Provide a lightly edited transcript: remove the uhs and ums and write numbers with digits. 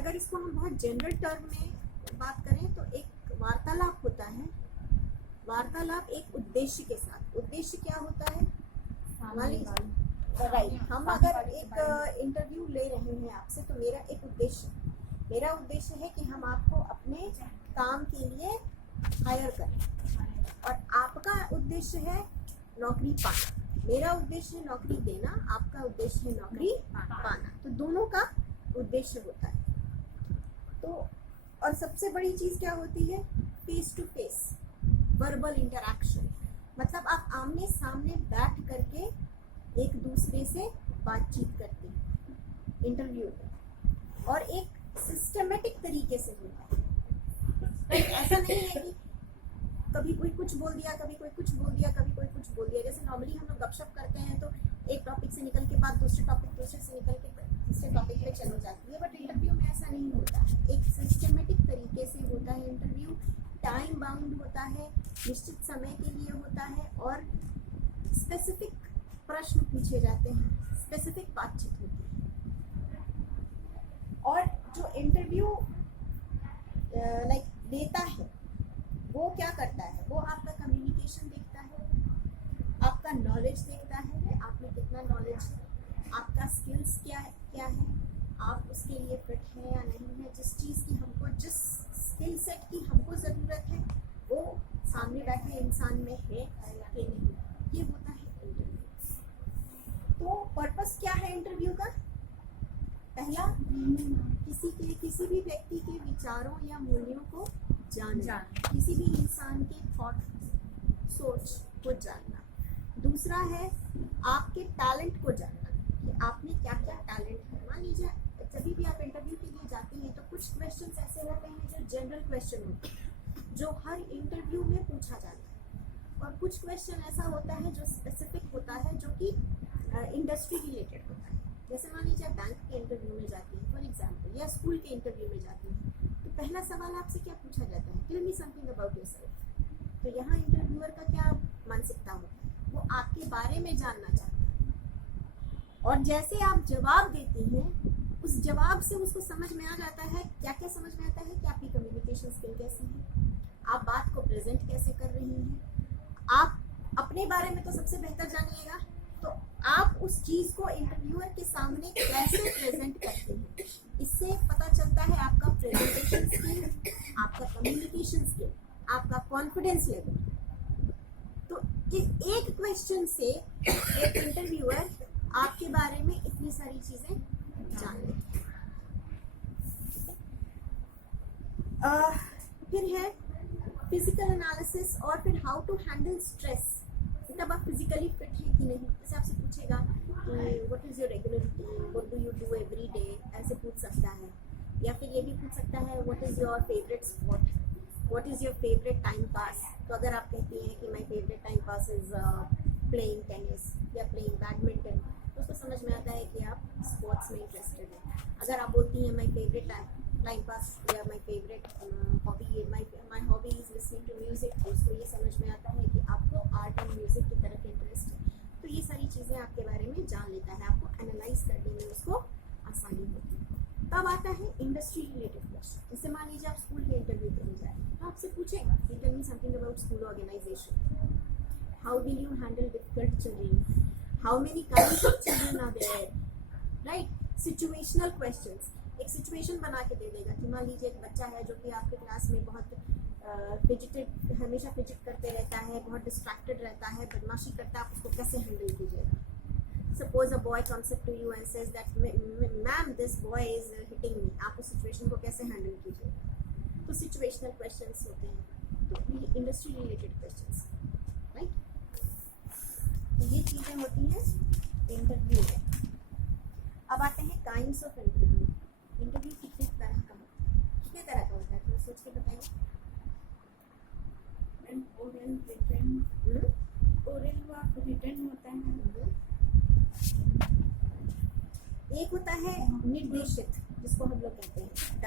अगर इसको हम बहुत जनरल टर्म में बात करें तो एक वार्तालाप होता है। वार्तालाप एक उद्देश्य के साथ। उद्देश्य क्या होता है? राइट, हम अगर एक इंटरव्यू ले रहे हैं आपसे तो मेरा उद्देश्य है कि हम आपको अपने काम के लिए हायर करें और आपका उद्देश्य है नौकरी पाना। मेरा उद्देश्य है नौकरी देना, आपका उद्देश्य है नौकरी पाना। तो दोनों का उद्देश्य होता है। तो और सबसे बड़ी चीज क्या होती है? Face to face verbal interaction. मतलब आप आमने सामने बैठ करके एक दूसरे से बातचीत करते हैं इंटरव्यू में, और एक सिस्टमेटिक तरीके से होता है। ऐसा नहीं है कि कभी कोई कुछ बोल दिया, कभी कोई कुछ बोल दिया, कभी कोई कुछ बोल दिया। जैसे नॉर्मली हम लोग गपशप करते हैं तो एक टॉपिक से निकल के बाद दूसरे से निकल के तीसरे टॉपिक पे चली जाती है, बट इंटरव्यू में ऐसा नहीं होता। एक सिस्टमेटिक तरीके से होता है इंटरव्यू, टाइम बाउंड होता है, निश्चित समय के लिए होता है, और स्पेसिफिक प्रश्न पूछे जाते हैं, स्पेसिफिक बातचीत होती है। और जो इंटरव्यू देता है वो क्या करता है? वो आपका कम्युनिकेशन देखता है, आपका नॉलेज देखता है, आप में कितना नॉलेज है, आपका स्किल्स क्या है, आप उसके लिए फिट है या नहीं है। जिस स्किल सेट की हमको ज़रूरत है वो सामने बैठे इंसान में है कि नहीं। ये होता है इंटरव्यू। तो पर्पस क्या है इंटरव्यू का? पहला, किसी भी व्यक्ति के विचारों या मूल्यों को जानना, किसी भी इंसान के थॉट सोच को जानना। दूसरा है आपके टैलेंट को जानना कि आप में क्या क्या टैलेंट है। मान लीजिए जब भी आप इंटरव्यू के लिए जाते हैं तो कुछ क्वेश्चंस ऐसे होते हैं जो जनरल क्वेश्चन होते हैं, जो हर इंटरव्यू में पूछा जाता है, और कुछ क्वेश्चन ऐसा होता है जो स्पेसिफिक होता है, जो कि इंडस्ट्री रिलेटेड होता है। जैसे मान लीजिए बैंक के इंटरव्यू में जाती है फॉर एग्जाम्पल, या स्कूल के इंटरव्यू में जाती है, तो पहला सवाल आपसे क्या पूछा जाता है? Tell me something about yourself. तो यहाँ इंटरव्यूअर का क्या मानसिकता होता है? वो आपके बारे में जानना चाहता है, और जैसे आप जवाब देती हैं उस जवाब से उसको समझ में आ जाता है। क्या क्या समझ में आता है कि आपकी कम्युनिकेशन स्किल कैसी है, आप बात को प्रेजेंट कैसे कर रही हैं। आप अपने बारे में तो सबसे बेहतर जानिएगा, तो आप उस चीज को इंटरव्यूअर के सामने कैसे प्रेजेंट करते हैं, इससे पता चलता है आपका प्रेजेंटेशन स्किल, आपका कम्युनिकेशन स्किल, आपका कॉन्फिडेंस लेवल। तो एक क्वेश्चन से एक इंटरव्यूअर आपके बारे में इतनी सारी चीजें जान लेते हैं। फिर है फिजिकल एनालिसिस, और फिर हाउ टू हैंडल स्ट्रेस। मतलब आप फिजिकली फिट है कि नहीं। जैसे आपसे पूछेगा कि what is your regular routine, what do you do every day, ऐसे पूछ सकता है। या फिर ये भी पूछ सकता है what is your favourite spot, what is your favourite time पास। तो अगर आप कहती हैं कि my favourite time pass is playing tennis या प्लेइंग बैडमिंटन, तो उसको समझ में आता है कि आप स्पोर्ट्स में इंटरेस्टेड हैं। अगर आप बोलती हैं माई फेवरेट टाइम पास या my favourite hobby, my hobby is listening to music, तो उसको ये समझ में आता है कि आपको आर्ट एंड म्यूजिक की तरफ इंटरेस्ट है। तो ये सारी चीज़ें आपके बारे में जान लेता है, आपको एनालाइज करने में उसको आसानी होती है। तब आता है इंडस्ट्री रिलेटेड क्वेश्चन। जैसे मान लीजिए आप स्कूल के इंटरव्यू के लिए जा रहे हैं, तो आपसे पूछेगा tell me something about school organisation, how will you handle difficult children, how many kinds of children are there, right. Situational questions, एक सिचुएशन बना के दे देगा कि मान लीजिए एक बच्चा है जो कि आपके क्लास में बहुत हमेशा फिजिट करते रहता है, बहुत डिस्ट्रैक्टेड रहता है, बदमाशी करता है, आप उसको कैसे हैंडल कीजिएगा। Suppose a boy comes up to you and says that ma'am this boy is hitting me, आप उस सिचुएशन को कैसे हैंडल कीजिएगा। तो सिचुएशनल क्वेश्चंस होते हैं, तो ये इंडस्ट्री रिलेटेड क्वेश्चंस, राइट। तो ये चीज़ें होती हैं इंटरव्यू में। अब आते हैं काइंड्स ऑफ इंटरव्यू। इंटरव्यू कितने तरह का होता है? कितने तरह का होता है तो सोच के बताइए। ओरल रिटन होता है। एक होता है निर्देशित, जिसको हम लोग कहते हैं